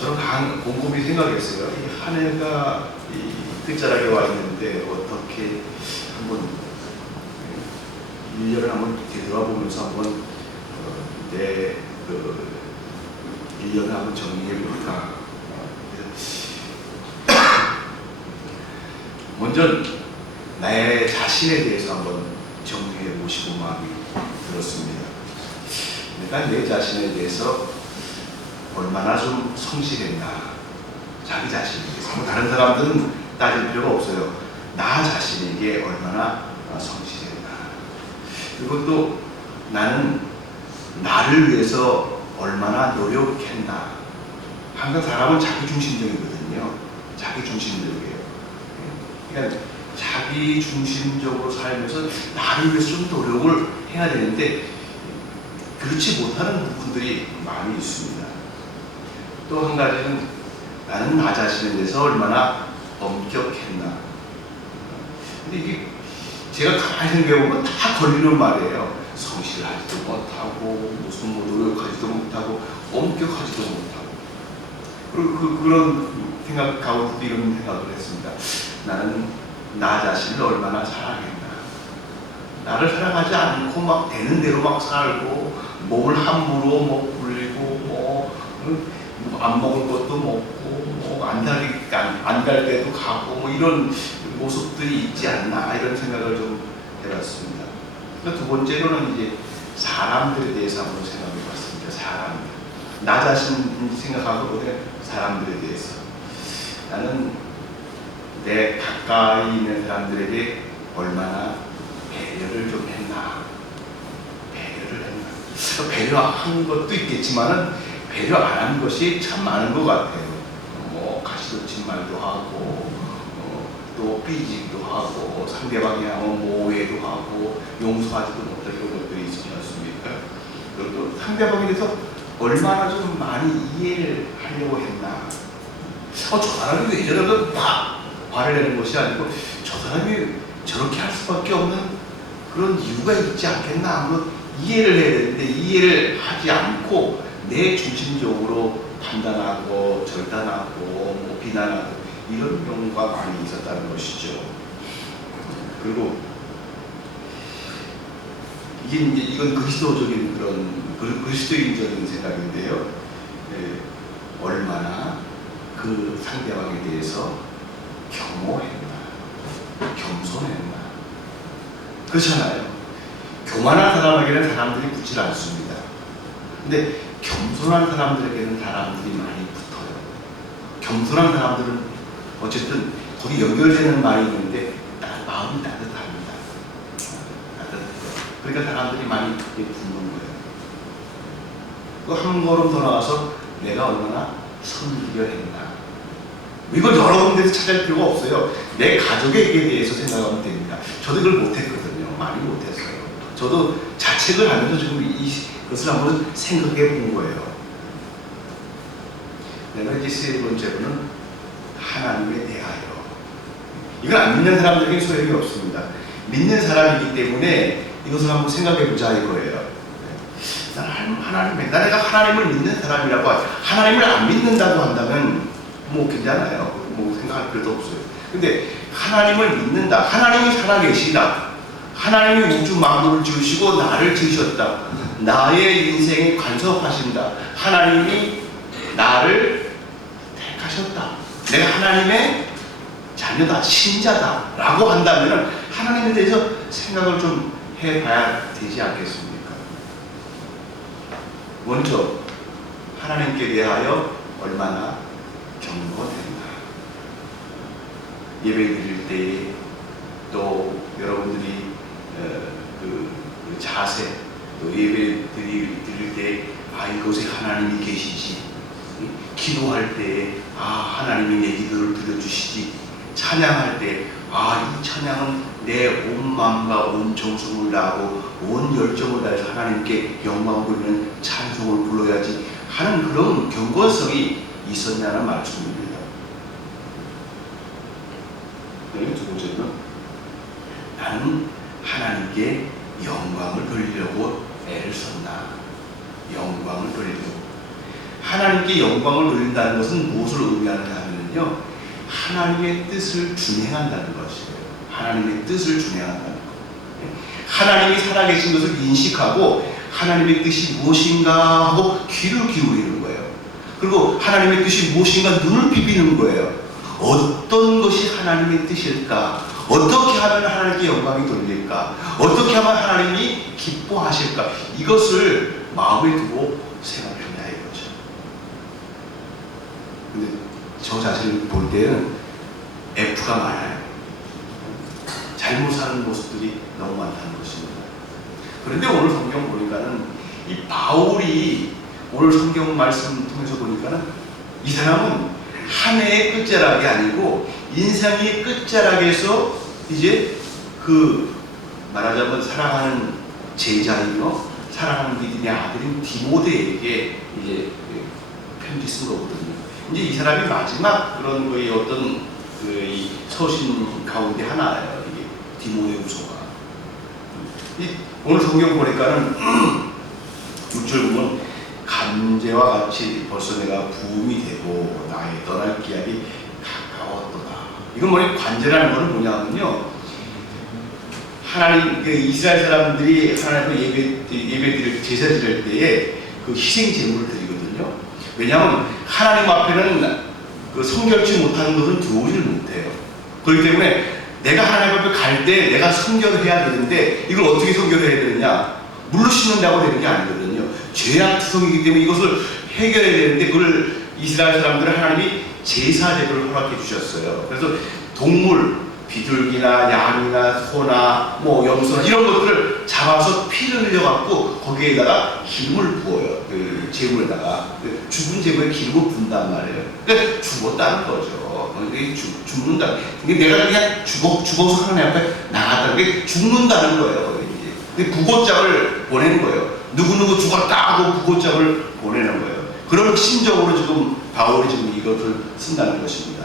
저는 곰곰이 생각했어요. 이 한 해가 끝자락에 와 있는데 어떻게 한번 1년을 한번 되돌아보면서 한번 내 1년을 한번 정리해 볼까. 먼저 내 자신에 대해서 한번 정리해 보시고 마음이 들었습니다. 내가 내 자신에 대해서 얼마나 좀 성실했나. 자기 자신에 대해서. 다른 사람들은 따질 필요가 없어요. 나 자신에게 얼마나 성실했나. 그리고 또 나는 나를 위해서 얼마나 노력했나. 항상 사람은 자기중심적이거든요. 자기중심적이에요. 그러니까 자기중심적으로 살면서 나를 위해서 좀 노력을 해야 되는데 그렇지 못하는 부분들이 많이 있습니다. 또 한 가지는 나는 나 자신에 대해서 얼마나 엄격했나. 근데 이게 제가 가만히 생각해보면 다 걸리는 말이에요. 성실하지도 못하고 무슨 노력하지도 못하고 엄격하지도 못하고. 그리고 그런 생각 가운데 이런 생각을 했습니다. 나는 나 자신을 얼마나 사랑했나. 나를 사랑하지 않고 막 되는 대로 막 살고 몸을 함부로 뭐 굴리고 안 먹을 것도 먹고 안 갈 때도 가고 뭐 이런 모습들이 있지 않나 이런 생각을 좀 해봤습니다. 두 번째로는 이제 사람들에 대해서 한번 생각해봤습니다. 사람들. 나 자신 생각하고 사람들에 대해서. 나는 내 가까이 있는 사람들에게 얼마나 배려를 좀 했나. 배려를 했나. 배려한 것도 있겠지만은 배려 안 한 것이 참 많은 것 같아요. 가시돋친 말도 하고, 또 삐지기도 하고, 상대방이 하면 모해도 하고, 용서하지도 못할 그런 것들이 있지 않습니까? 그리고 또 상대방에 대해서 얼마나 좀 많이 이해를 하려고 했나. 저 사람이 왜 저러고 막 화를 내는 것이 아니고, 저 사람이 저렇게 할 수밖에 없는 그런 이유가 있지 않겠나. 한번 이해를 해야 되는데, 이해를 하지 않고, 내 중심적으로 판단하고 절단하고 비난하고 이런 경우가 많이 있었다는 것이죠. 그리고 이건 그리스도적인 그리스도인적인 생각인데요. 얼마나 그 상대방에 대해서 겸허했나, 겸손했나. 그렇잖아요. 교만한 사람에게는 사람들이 붙지 않습니다. 근데 겸손한 사람들에게는 사람들이 많이 붙어요. 겸손한 사람들은 어쨌든 거기 연결되는 말이 있는데 마음이 따뜻합니다. 그러니까 사람들이 많이 붙는 거예요. 또 한 걸음 더 나가서 내가 얼마나 섬기려 했나. 이걸 여러 군데서 찾을 필요가 없어요. 내 가족에게 대해서 생각하면 됩니다. 저도 그걸 못했거든요. 많이 못했어요. 저도 자책을 하면서 지금 그것을 한번 생각해 본 거예요. 내가 이제 세 번째로는 하나님에 대하여. 이건 안 믿는 사람들에게 소용이 없습니다. 믿는 사람이기 때문에 이것을 한번 생각해 보자 이거예요. 내가 하나님을 믿는 사람이라고 하나님을 안 믿는다고 한다면 뭐 괜찮아요. 뭐 생각할 필요도 없어요. 근데 하나님을 믿는다. 하나님이 살아계시다. 하나님이 우주 만물을 지으시고 나를 지으셨다. 나의 인생에 간섭하신다. 하나님이 나를 택하셨다. 내가 하나님의 자녀다, 신자다 라고 한다면 하나님에 대해서 생각을 좀 해봐야 되지 않겠습니까? 먼저 하나님께 대하여 얼마나 경건했나. 예배 드릴 때에 또 여러분들이 그 자세, 또 예배 드릴 때 이곳에 하나님이 계시지. 기도할 때 하나님이 내 기도를 들어주시지. 찬양할 때 이 찬양은 내 온 마음과 온 정성을 다하고 온 열정을 다해서 하나님께 영광 돌리는 찬송을 불러야지 하는 그런 경건성이 있었냐는 말씀입니다. 두 번째는 나는 하나님께 영광을 돌리려고 애를 썼나. 영광을 돌리려고. 하나님께 영광을 돌린다는 것은 무엇을 의미하는가 하면요, 하나님의 뜻을 준행한다는 것이에요. 하나님의 뜻을 준행한다는 것. 하나님이 살아계신 것을 인식하고 하나님의 뜻이 무엇인가 하고 귀를 기울이는 거예요. 그리고 하나님의 뜻이 무엇인가 눈을 비비는 거예요. 어떤 것이 하나님의 뜻일까? 어떻게 하면 하나님께 영광이 돌릴까? 어떻게 하면 하나님이 기뻐하실까? 이것을 마음에 두고 생각한다 이거죠. 근데 저 자신을 볼 때는 F가 많아요. 잘못 사는 모습들이 너무 많다는 것입니다. 그런데 오늘 성경 보니까는 이 바울이 오늘 성경 말씀 통해서 보니까는 이 사람은 한 해의 끝자락이 아니고 인생의 끝자락에서 이제 그 말하자면 사랑하는 제자이며 사랑하는 믿음의 아들인 디모데에게 이제 편지 쓴 거거든요. 이제 이 사람이 마지막 그런 거의 어떤 그 서신 가운데 하나예요. 이게 디모데후서가. 오늘 성경 보니까는 6절 보면 감제와 같이 벌써 내가 부음이 되고 나의 떠날 기약이 가까웠도다. 이건 뭐냐, 관제라는 것은 뭐냐면요, 하나님 이스라엘 사람들이 하나님 예배 드릴 제사 드릴 때에 그 희생 제물을 드리거든요. 왜냐하면 하나님 앞에는 그 성결치 못하는 것은 들어오지를 못해요. 그렇기 때문에 내가 하나님 앞에 갈 때 내가 성결을 해야 되는데 이걸 어떻게 성결을 해야 되느냐? 물로 씻는다고 되는 게 아니거든요. 죄악투성이기 때문에 이것을 해결해야 되는데 그걸 이스라엘 사람들은 하나님이 제사 제도를 허락해 주셨어요. 그래서 동물, 비둘기나 양이나 소나 뭐 염소나 이런 것들을 잡아서 피를 흘려갖고 거기에다가 기름을 부어요. 그 제물에다가 죽은 제물에 기름을 부은단 말이에요. 그러니까 죽었다는 거죠. 죽는다. 근데 내가 그냥 죽어서 하나님 앞에 나갔다는 게 죽는다는 거예요. 이제 부고짝을 보내는 거예요. 누구누구 죽었다 하고 부고짝을 보내는 거예요. 그런 심정으로 지금 바울이 지금 이것을 쓴다는 것입니다.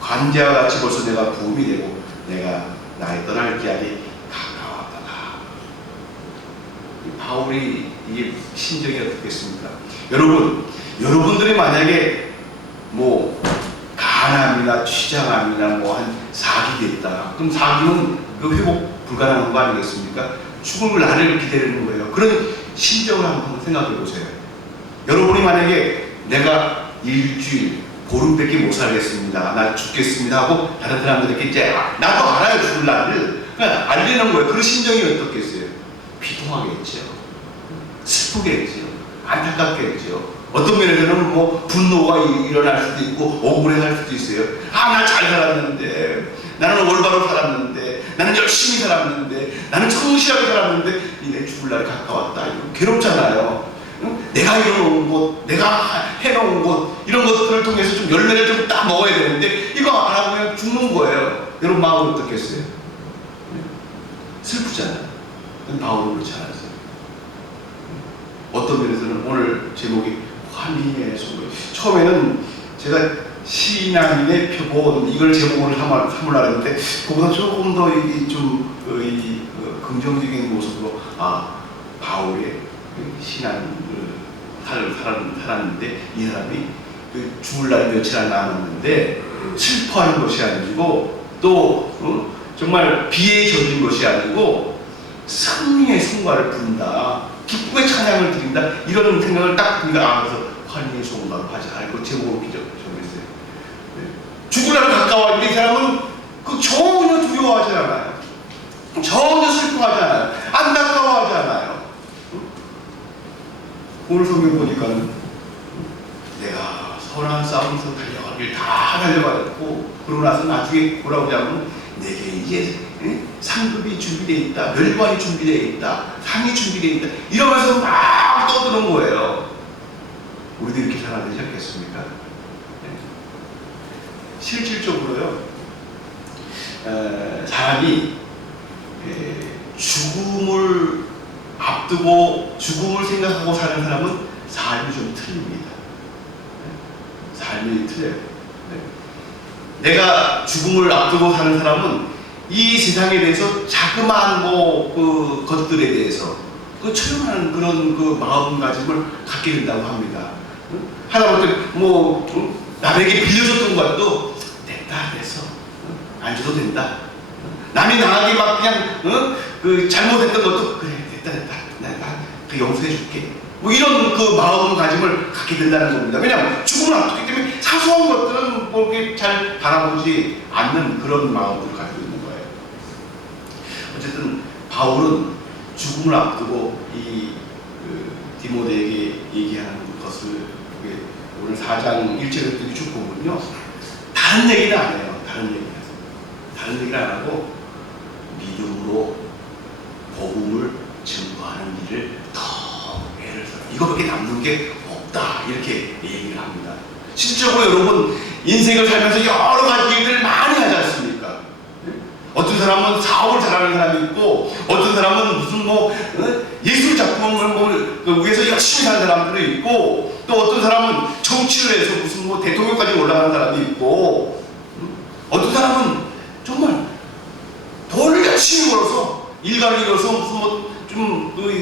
관제와 같이 벌써 내가 부음이 되고 내가 나의 떠날 기약이 가까웠다. 바울이 이게 심정이 어떻겠습니까? 여러분들이 만약에 뭐 간암이나 취장암이나 뭐 한 4기 됐다. 그럼 4기는 그 회복 불가능한 거 아니겠습니까? 죽음을 나를 기다리는 거예요. 그런 심정을 한번 생각해 보세요. 여러분이 만약에 내가 일주일, 보름밖에 못 살겠습니다. 나 죽겠습니다 하고 다른 사람들에게 이제 나도 알아요, 죽을 날을. 그러니까 알리는 거예요. 그 심정이 어떻겠어요? 비통하겠죠. 슬프겠죠. 안타깝겠죠. 어떤 면에서는 뭐 분노가 일어날 수도 있고 억울해할 수도 있어요. 아, 나 잘 살았는데, 나는 올바로 살았는데, 나는 열심히 살았는데, 나는 성실하게 살았는데 내 죽을 날이 가까웠다. 이거 괴롭잖아요. 내가 이뤄놓은 것, 내가 해놓은 것, 이런 것들을 통해서 좀 열매를 좀 딱 먹어야 되는데 이거 안 하고 그냥 죽는 거예요. 여러분 마음은 어떻겠어요? 슬프잖아요. 바울은 그렇지 않았어요. 어떤 면에서는 오늘 제목이 환희의 소리. 처음에는 제가 신앙인의 표본 이걸 제목으로 삼으려고 했는데 그보다 조금 더 이게 좀 긍정적인 모습으로 바울의 신앙을 살았는데 이 사람이 죽을 날이 며칠 안 남았는데 슬퍼하는 것이 아니고 또 정말 비에 젖은 것이 아니고 승리의 성과를 부른다, 기쁨의 찬양을 드린다, 이런 생각을 딱 드니까 그래서 환희의 성과를 하지 않고 제목으로 정했어요. 죽을 날 가까워 있는 이 사람은 전혀 두려워하지 않아요. 전혀 슬퍼하지 않아요. 안타까워하지 않아요. 오늘 성경 보니까는 내가 선한 싸움에서 달려가길 다 달려가고 그러고 나서 나중에 뭐라고 하면 내게 이제 상급이 준비되어 있다, 멸관이 준비되어 있다, 상이 준비되어 있다, 이러면서 막 떠드는 거예요. 우리도 이렇게 살아야 되지 않겠습니까? 실질적으로요, 사람이 죽음을 앞두고 죽음을 생각하고 사는 사람은 삶이 좀 틀립니다. 삶이 틀려요. 내가 죽음을 앞두고 사는 사람은 이 세상에 대해서 자그마한 그 것들에 대해서 초연하는 그런 그 마음가짐을 갖게 된다고 합니다. 하다못해 남에게 빌려줬던 것도 됐다 됐어. 안 줘도 된다. 남이 나에게 막 그냥 잘못했던 것도 그래 됐다 내가 그 용서해줄게. 이런 그 마음가짐을 갖게 된다는 겁니다. 왜냐하면 죽음을 앞두기 때문에 사소한 것들은 그렇게 잘 바라보지 않는 그런 마음을 가지고 있는 거예요. 어쨌든 바울은 죽음을 앞두고 이 디모데에게 얘기하는 것을 오늘 4장 1절부터 쭉 보면요, 다른 얘기는 안 해요. 다른 얘기를 안 하고 믿음으로 복음을 증거하는 일을 더 애를 써요. 이거밖에 남는 게 없다, 이렇게 얘기를 합니다. 실질적으로 여러분 인생을 살면서 여러 가지 일들을 많이 하지 않습니까? 어떤 사람은 사업을 잘하는 사람이 있고, 어떤 사람은 무슨 예술 작품을 위해서 열심히 사는 사람들이 있고, 또 어떤 사람은 정치를 해서 무슨 대통령까지 올라가는 사람이 있고, 어떤 사람은 정말 돈을 열심히 벌어서 일가를 이뤄서 무슨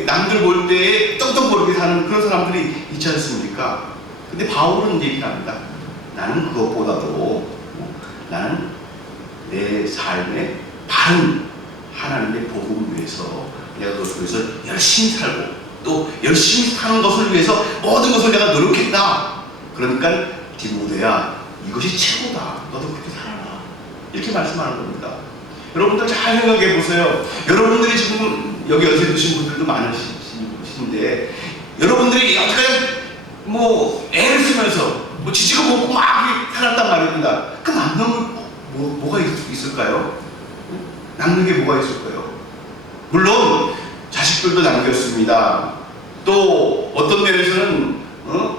남들 볼 때에 떡떡거리게 사는 그런 사람들이 있지 않습니까? 근데 바울은 얘기를 합니다. 나는 그것보다도 나는 내 삶의 바른 하나님의 복음을 위해서 내가 그것을 위해서 열심히 살고 또 열심히 사는 것을 위해서 모든 것을 내가 노력했다. 그러니까 디모데야, 이것이 최고다. 너도 그렇게 살아라. 이렇게 말씀하는 겁니다. 여러분들 잘 생각해 보세요. 여러분들이 지금 여기 연세 드신 분들도 많으신데, 여러분들이 여태까지 애를 쓰면서 지지고 볶고 막 살았단 말입니다. 그 남는 뭐가 있을까요? 남는 게 뭐가 있을까요? 물론 자식들도 남겼습니다. 또 어떤 면에서는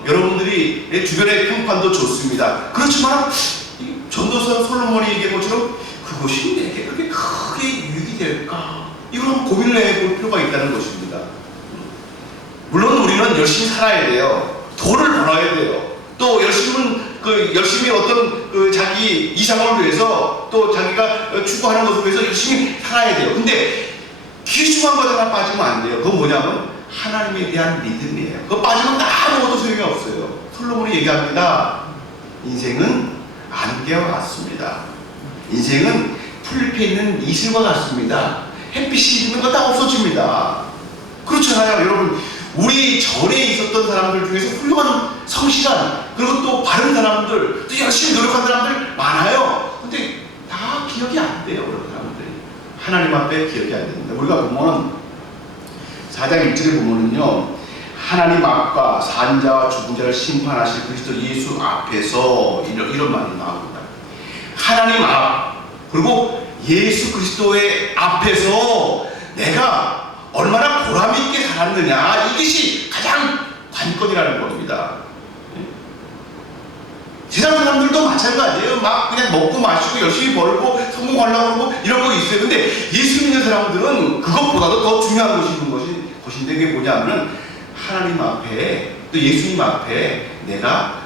여러분들이 내 주변의 평판도 좋습니다. 그렇지만 전도서 솔로몬이 얘기한 것처럼 그것이 내게 그렇게 크게 유익이 될까? 이걸 한번 고민을 해볼 필요가 있다는 것입니다. 물론 우리는 열심히 살아야 돼요. 돈을 벌어야 돼요. 또 열심히 어떤 자기 이상을 위해서 또 자기가 추구하는 것을 위해서 열심히 살아야 돼요. 근데 귀중한 것 하나 빠지면 안 돼요. 그건 뭐냐면 하나님에 대한 믿음이에요. 그거 빠지면 아무것도 소용이 없어요. 솔로몬이 얘기합니다. 인생은 안개와 같습니다. 인생은 풀잎에 있는 이슬과 같습니다. 햇빛이 있는 거 다 없어집니다. 그렇잖아요. 여러분, 우리 전에 있었던 사람들 중에서 훌륭한 성실한, 그리고 또 바른 사람들, 또 열심히 노력한 사람들 많아요. 근데 다 기억이 안 돼요. 그런 사람들이 하나님 앞에 기억이 안 됩니다. 우리가 보면은 4장 1절에 보면은요, 하나님 앞과 산자와 죽은 자를 심판하실 그리스도 예수 앞에서 이런 말이 나옵니다. 하나님 앞, 그리고 예수 그리스도의 앞에서 내가 얼마나 보람있게 살았느냐, 이것이 가장 관건이라는 겁니다. 세상 사람들도 마찬가지예요. 막 그냥 먹고 마시고 열심히 벌고 성공하려고 하고 이런 거 있어요. 근데 예수 믿는 사람들은 그것보다도 더 중요한 것이 있는 것인데, 그게 뭐냐면 하나님 앞에 또 예수님 앞에 내가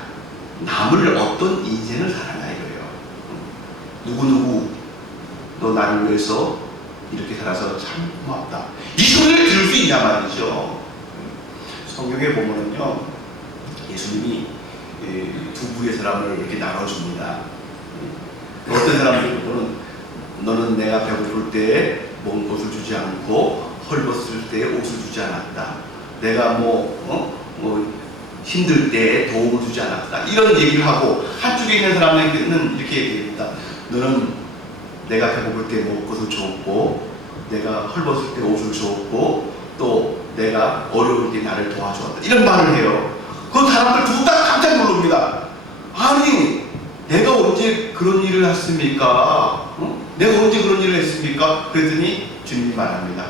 남을 어떤 인생을 살아나 이거예요. 누구누구 너 나를 위해서 이렇게 살아서 참 고맙다, 이 소리를 들을 수 있냐 말이죠. 성경에 보면은요, 예수님이 두 부의 사람을 이렇게 나눠줍니다. 어떤 사람들이 보면 너는 내가 배고플 때에 먹을 것을 주지 않고 헐벗을 때에 옷을 주지 않았다. 내가 힘들 때에 도움을 주지 않았다. 이런 얘기를 하고, 한쪽에 있는 사람에게는 이렇게 얘기합니다. 너는 내가 배고플 때 먹을 것을 줬고, 내가 헐벗을 때 옷을 줬고, 또 내가 어려울 때 나를 도와주었다. 이런 말을 해요. 그 사람들 둘 다 깜짝 놀랍니다. 아니, 내가 언제 그런 일을 했습니까? 내가 언제 그런 일을 했습니까? 그랬더니 주님이 말합니다.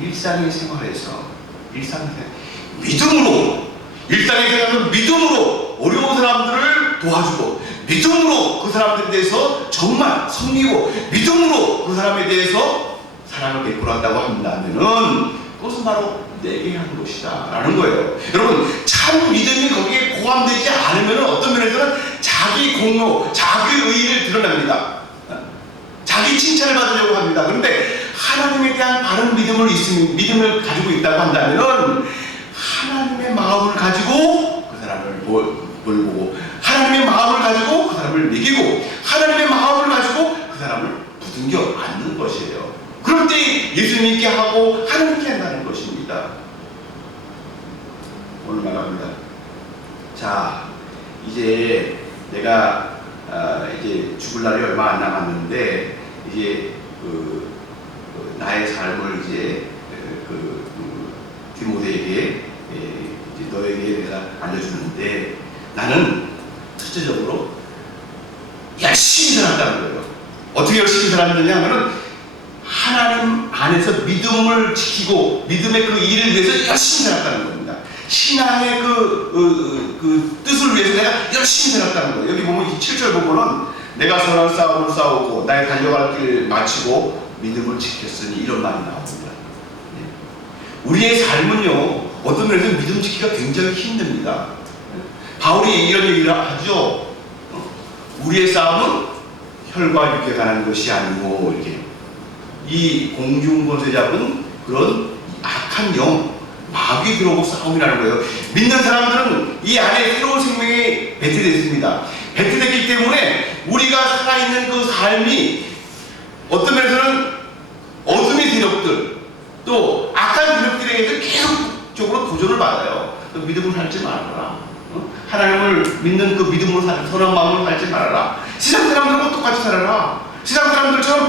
일상의 생활에서 믿음으로, 일상의 생활에서 믿음으로 어려운 사람들을 도와주고, 믿음으로 그 사람들에 대해서 정말 섬기고, 믿음으로 그 사람에 대해서 사랑을 베풀었다고 한다면은 그것은 바로 내게 한 것이다 라는 거예요. 여러분, 참 믿음이 거기에 포함되지 않으면 어떤 면에서는 자기 공로, 자기 의의를 드러냅니다. 자기 칭찬을 받으려고 합니다. 그런데 하나님에 대한 바른 믿음을 가지고 있다고 한다면 하나님의 마음을 가지고 그 사람을 보고 하나님의 마음을 가지고 그 사람을 먹이고 하나님의 마음을 가지고 그 사람을 부둥겨 안는 것이에요. 그럴 때 예수님께 하고 하나님께 한다는 것입니다. 오늘 말합니다. 자, 이제 내가 이제 죽을 날이 얼마 안 남았는데 이제 나의 삶을 이제 디모데에게 이제 너에게 내가 알려주는데 나는 첫째적으로 열심히 살았다는 거예요. 어떻게 열심히 살았느냐 하면은 하나님 안에서 믿음을 지키고 믿음의 그 일을 위해서 열심히 살았다는 겁니다. 신앙의 그 뜻을 위해서 내가 열심히 살았다는 거예요. 여기 보면 7절 보면은 내가 선한 싸움을 싸우고 나의 달려갈 길을 마치고 믿음을 지켰으니 이런 말이 나옵니다. 우리의 삶은요 어떤 면에서 믿음 지키기가 굉장히 힘듭니다. 바울이 이런 얘기를 하죠. 우리의 싸움은 혈과 육에 관한 것이 아니고 이렇게 이 공중권세 잡은 그런 악한 영 마귀 들어오고 싸움이라는 거예요. 믿는 사람들은 이 안에 새로운 생명이 배치되어 배치됐기 때문에 우리가 살아있는 그 삶이 어떤 면에서는 어둠의 세력들 또 악한 세력들에 의해서 계속적으로 도전을 받아요. 믿음을 살지 말아라. 하나님을 믿는 그 믿음으로 선한 마음으로 살지 말아라. 세상 사람들과 똑같이 살아라. 세상 사람들처럼